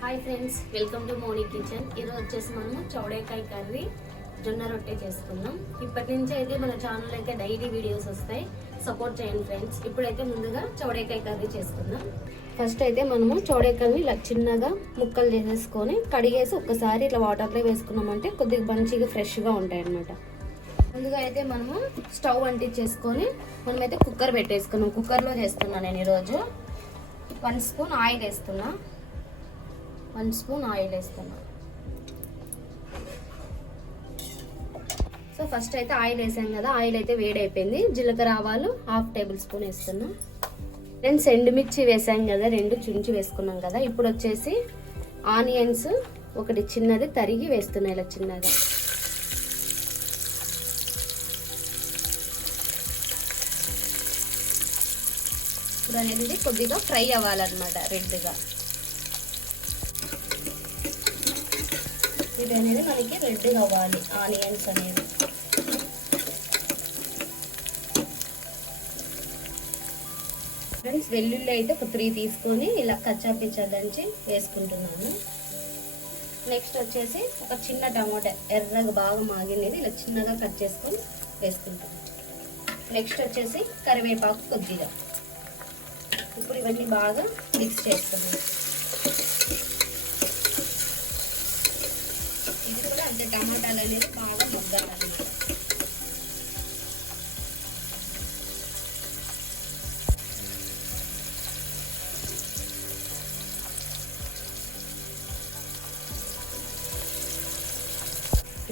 Hi friends, welcome to Moni kitchen. ఈరోజు వచ్చేసి మనము చౌడేకాయ కర్రీ, జొన్న రొట్టె చేసుకుందాం. ఇప్పటి నుంచి అయితే మన ఛానల్ అయితే డైలీ వీడియోస్ వస్తాయి, సపోర్ట్ చేయండి ఫ్రెండ్స్. ఇప్పుడైతే ముందుగా చౌడేకాయ కర్రీ చేసుకుందాం. ఫస్ట్ అయితే మనము చౌడేకాయని ఇలా చిన్నగా ముక్కలు చేసేసుకొని కడిగేసి ఒక్కసారి ఇట్లా వాటర్లో వేసుకున్నామంటే కొద్దిగా మంచిగా ఫ్రెష్గా ఉంటాయి అన్నమాట. ముందుగా అయితే మనము స్టవ్ అంటించేసుకొని మనమైతే కుక్కర్ పెట్టేసుకున్నాం. కుక్కర్లో చేస్తున్నాను నేను ఈరోజు. 1 స్పూన్ ఆయిల్ వేస్తున్నా. 1 స్పూన్ ఆయిల్ వేస్తున్నా. సో ఫస్ట్ అయితే ఆయిల్ వేసాం కదా, ఆయిల్ అయితే వేడి అయిపోయింది. జీలకర్ర ఆవాలు 1/2 టేబుల్ స్పూన్ వేస్తున్నా. 2 ఎండుమిర్చి వేసాం కదా, 2 చుంచి వేసుకున్నాం కదా. ఇప్పుడు వచ్చేసి ఆనియన్స్ 1 చిన్నది తరిగి వేస్తున్నా ఇలా చిన్నగా. ఇప్పుడు అనేది కొద్దిగా ఫ్రై అవ్వాలన్నమాట, రెడ్గా. ఇది అనేది మనకి రెడ్గా అవ్వాలి, ఆనియన్స్ అనేది. ఫ్రెండ్స్, వెల్లుల్లి అయితే ఒక 3 తీసుకొని ఇలా కచ్చా పిచ్చా దంచి వేసుకుంటున్నాను. నెక్స్ట్ వచ్చేసి ఒక చిన్న టమాటా ఎర్రగా బాగా మాగినది ఇలా చిన్నగా కట్ చేసుకొని వేసుకుంటున్నాను. నెక్స్ట్ వచ్చేసి కరివేపాకు కొద్దిగా. ఇప్పుడు ఇవన్నీ బాగా మిక్స్ చేసుకున్నాను. ఇది కూడా అంతే, టమాటాలు అనేది బాగా మగ్గాలన్నమాట.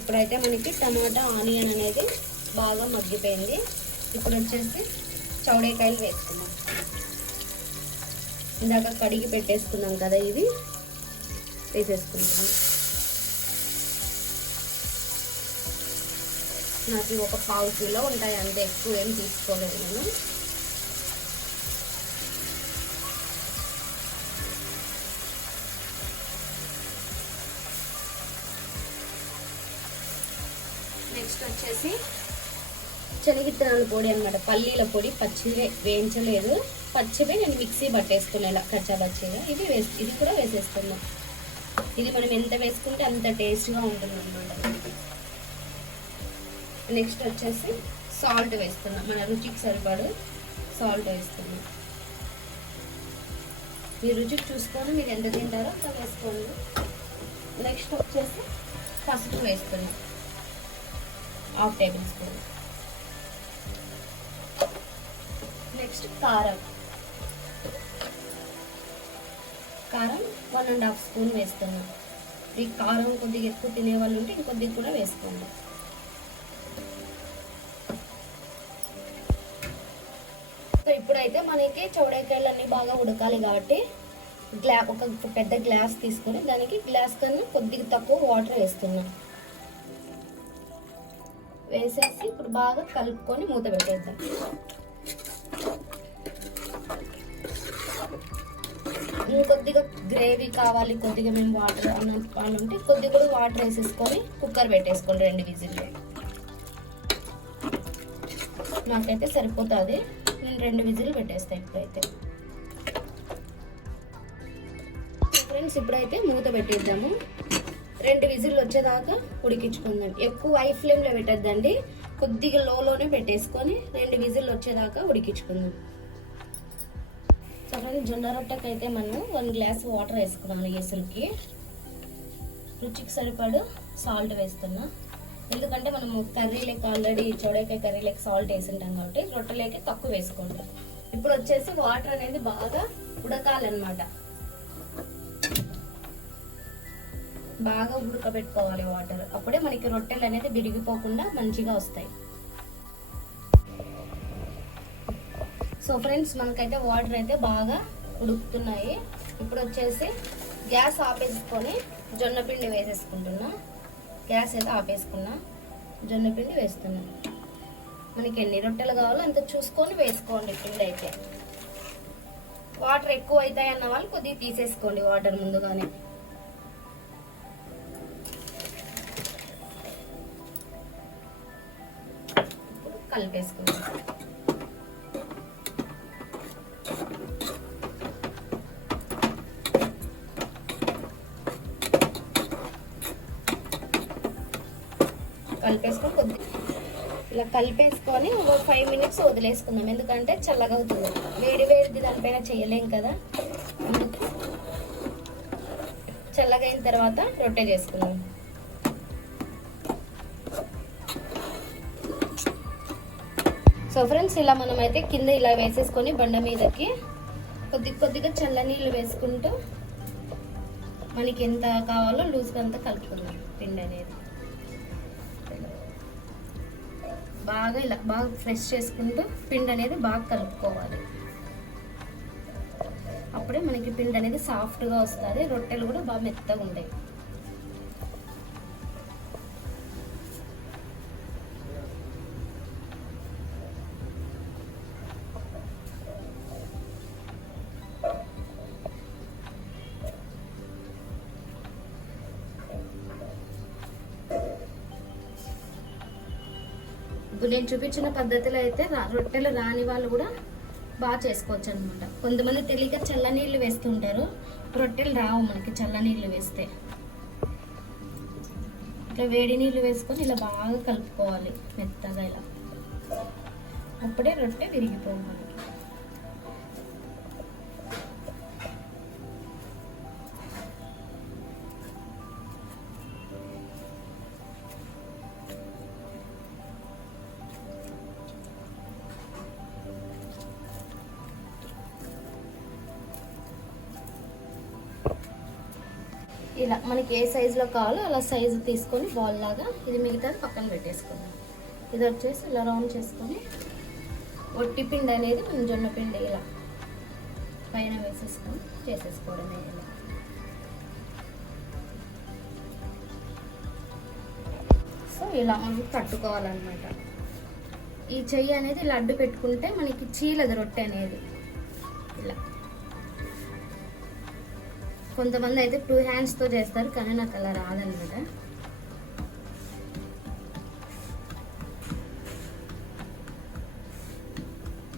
ఇప్పుడైతే మనకి టమాటా ఆనియన్ అనేది బాగా మగ్గిపోయింది. ఇప్పుడు వచ్చేసి చౌడేకాయలు వేసుకున్నాం. ఇందాక కడిగి పెట్టేసుకున్నాం కదా, ఇవి వేసేసుకుంటాం. నాకు ఒక 1/4 కిలో ఉంటాయి అంతే, ఎక్కువ ఏం తీసుకోలేదు నేను. నెక్స్ట్ వచ్చేసి శనగిత్తనాల పొడి అనమాట, పల్లీల పొడి. పచ్చివే వేయించలేదు, పచ్చివే నేను మిక్సీ పట్టేసుకున్నా ఇలా కచ్చాబచ్చిగా. ఇది కూడా వేసేసుకున్నాం. ఇది మనం ఎంత వేసుకుంటే అంత టేస్ట్గా ఉంటుంది అనమాట. నెక్స్ట్ వచ్చేసి సాల్ట్ వేస్తున్నాం, మన రుచికి సరిపడు సాల్ట్ వేస్తున్నాం. మీ రుచికి చూసుకొని మీరు ఎంత తింటారో అంత వేసుకోండి. నెక్స్ట్ వచ్చేసి పసుపు వేస్తున్నాం, 1/2 టేబుల్ స్పూన్. నెక్స్ట్ కారం 1.5 స్పూన్ వేస్తున్నాం. ఈ కారం కొద్దిగా ఎక్కువ తినేవాళ్ళు ఉంటే ఇంకొద్దిగా కూడా వేసుకోండి. సో ఇప్పుడైతే మనకి చౌడేకాయలు అన్నీ బాగా ఉడకాలి కాబట్టి ఒక పెద్ద గ్లాస్ తీసుకొని దానికి గ్లాస్ కన్నా కొద్దిగా తక్కువ వాటర్ వేస్తున్నాం. వేసేసి ఇప్పుడు బాగా కలుపుకొని మూత పెట్టేద్దాం. ఇంకొద్దిగా గ్రేవీ కావాలి, కొద్దిగా మేము వాటర్ అన్నం ఉంటే కొద్దిగా కూడా వాటర్ వేసేసుకొని కుక్కర్ పెట్టేసుకోండి 2 విజిల్లు. నాకైతే సరిపోతుంది, నేను 2 విజిల్లు పెట్టేస్తాను ఇప్పుడైతే. ఫ్రెండ్స్, ఇప్పుడైతే మూత పెట్టిద్దాము. 2 విజిల్లు వచ్చేదాకా ఉడికించుకుందాం. ఎక్కువ హై ఫ్లేమ్లో పెట్టద్దండి, కొద్దిగా లోలోనే పెట్టేసుకొని 2 విజిల్లు వచ్చేదాకా ఉడికించుకుందాం. సో ఫ్రెండ్స్, జొన్న రొట్టెకి అయితే మనం 1 గ్లాస్ వాటర్ వేసుకున్నాను ఎసురుకి. రుచికి సరిపడు సాల్ట్ వేస్తున్నా, ఎందుకంటే మనము కర్రీలోకి ఆల్రెడీ చౌడేకాయ కర్రీలోకి సాల్ట్ వేసింటాం కాబట్టి రొట్టెలోకి తక్కువ వేసుకుంటాం. ఇప్పుడు వచ్చేసి వాటర్ అనేది బాగా ఉడకాలన్నమాట, బాగా ఉడకబెట్టుకోవాలి వాటర్. అప్పుడే మనకి రొట్టెలు అనేది విరిగిపోకుండా మంచిగా వస్తాయి. సో ఫ్రెండ్స్, మనకైతే వాటర్ అయితే బాగా ఉడుకుతున్నాయి. ఇప్పుడు వచ్చేసి గ్యాస్ ఆపేసుకొని జొన్నపిండి వేసేసుకుంటున్నా. గ్యాస్ అయితే ఆపేసుకున్నా, జొన్నపిండి వేస్తున్నా. మనకి ఎన్ని రొట్టెలు కావాలో అంత చూసుకొని వేసుకోండి పిండి అయితే. వాటర్ ఎక్కువ అవుతాయి అన్న వాళ్ళు కొద్దిగా తీసేసుకోండి వాటర్ ముందుగానే. ఇప్పుడు కలిపేసుకుందాం. కలిపేసుకొని ఇలా కలిపేసుకొని ఒక 5 మినిట్స్ వదిలేసుకుందాం, ఎందుకంటే చల్లగా అవుతుంది. వేడిది దానిపైన చేయలేం కదా, అందుకు చల్లగా అయిన తర్వాత రొట్టె చేసుకుందాం. సో ఫ్రెండ్స్, ఇలా మనమైతే కింద ఇలా వేసేసుకొని బండ మీదకి కొద్దిగా చల్ల నీళ్ళు వేసుకుంటూ మనకి ఎంత కావాలో లూజ్గా అంతా కలుపుకుందాం. పిండి అనేది బాగా ఫ్రెష్ చేసుకుంటూ పిండి అనేది బాగా కలుపుకోవాలి. అప్పుడే మనకి పిండి అనేది సాఫ్ట్గా వస్తుంది, రొట్టెలు కూడా బాగా మెత్తగా ఉంటాయి. ఇప్పుడు నేను చూపించిన పద్ధతిలో అయితే రొట్టెలు రాని వాళ్ళు కూడా బాగా చేసుకోవచ్చు అనమాట. కొంతమంది తెలియక చల్లనీళ్ళు వేస్తుంటారు, రొట్టెలు రావు మనకి చల్లనీళ్ళు వేస్తే. ఇట్లా వేడి నీళ్ళు వేసుకొని ఇలా బాగా కలుపుకోవాలి మెత్తగా, ఇలా అప్పుడే రొట్టె విరిగిపోవాలి. ఇలా మనకి ఏ సైజులో కావాలో అలా సైజు తీసుకొని బాల్ లాగా, ఇది మిగతాది పక్కన పెట్టేసుకుందాం. ఇది వచ్చేసి ఇలా రౌండ్ చేసుకొని ఒట్టి పిండి అనేది మనం జొన్న పిండి ఇలా పైన వేసేసుకొని చేసేసుకోవడమే. ఇలా సో ఇలా మనం కట్టుకోవాలన్నమాట. ఈ చెయ్యి అనేది ఇలా అడ్డు పెట్టుకుంటే మనకి చీలదు రొట్టె అనేది. ఇలా కొంతమంది అయితే 2 హ్యాండ్స్తో చేస్తారు, కానీ నాకు అలా రాదనమాట.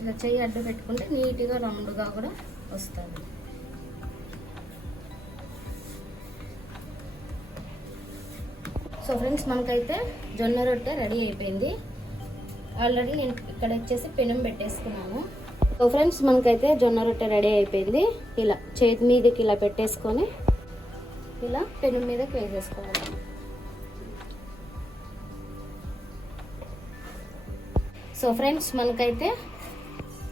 ఇలా చెయ్యి అడ్డు పెట్టుకుంటే నీట్గా రౌండ్గా కూడా వస్తుంది. సో ఫ్రెండ్స్, మనకైతే జొన్న రొట్టె రెడీ అయిపోయింది. ఆల్రెడీ నేను ఇక్కడ వచ్చేసి పెనం పెట్టేసుకున్నాను. సో ఫ్రెండ్స్, మనకైతే జొన్న రొట్టె రెడీ అయిపోయింది. ఇలా చేతి మీదకి ఇలా పెట్టేసుకొని ఇలా పెనం మీదకి వేసేసుకోవాలి. సో ఫ్రెండ్స్, మనకైతే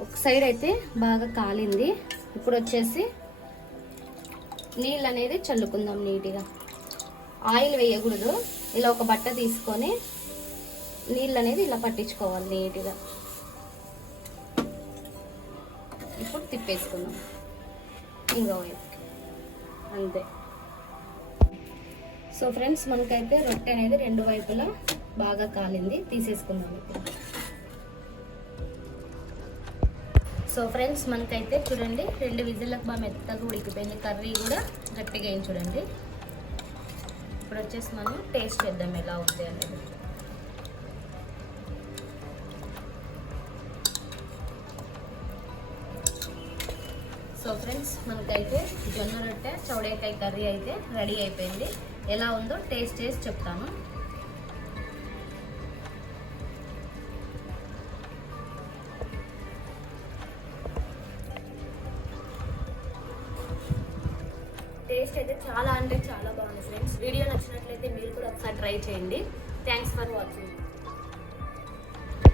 ఒక సైడ్ అయితే బాగా కాలింది. ఇప్పుడు వచ్చేసి నీళ్ళు అనేది చల్లుకుందాం నీట్గా. ఆయిల్ వేయకూడదు, ఇలా ఒక బట్ట తీసుకొని నీళ్ళు అనేది ఇలా పట్టించుకోవాలి నీట్గా. ఇప్పుడు తిప్పేసుకుందాం ఇంకో వైపుకి, అంతే. సో ఫ్రెండ్స్, మనకైతే రొట్టె అనేది 2 వైపులా బాగా కాలింది, తీసేసుకుందాం ఇప్పుడు. సో ఫ్రెండ్స్, మనకైతే చూడండి 2 విజిల్లకు బాగా మెత్తగా ఉడికిపోయింది. కర్రీ కూడా గట్టిగా అయింది చూడండి. ఇప్పుడు వచ్చేసి మనం టేస్ట్ చేద్దాం ఎలా ఉంది అనేది. సో ఫ్రెండ్స్, మనకైతే జొన్న రొట్టె చౌడేకాయ కర్రీ అయితే రెడీ అయిపోయింది. ఎలా ఉందో టేస్ట్ చేసి చెప్తాను. టేస్ట్ అయితే చాలా అంటే చాలా బాగుంది ఫ్రెండ్స్. వీడియో నచ్చినట్లయితే మీరు కూడా ఒకసారి ట్రై చేయండి. Thanks for watching.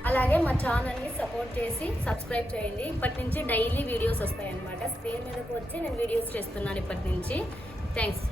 అలాగే మా ఛానల్ని సపోర్ట్ చేసి సబ్స్క్రైబ్ చేయండి. ఇప్పటి నుంచి డైలీ వీడియోస్ వస్తాయన్నమాట. స్క్రీన్ మీదకి వచ్చి నేను వీడియోస్ చేస్తున్నాను ఇప్పటి నుంచి. థ్యాంక్స్.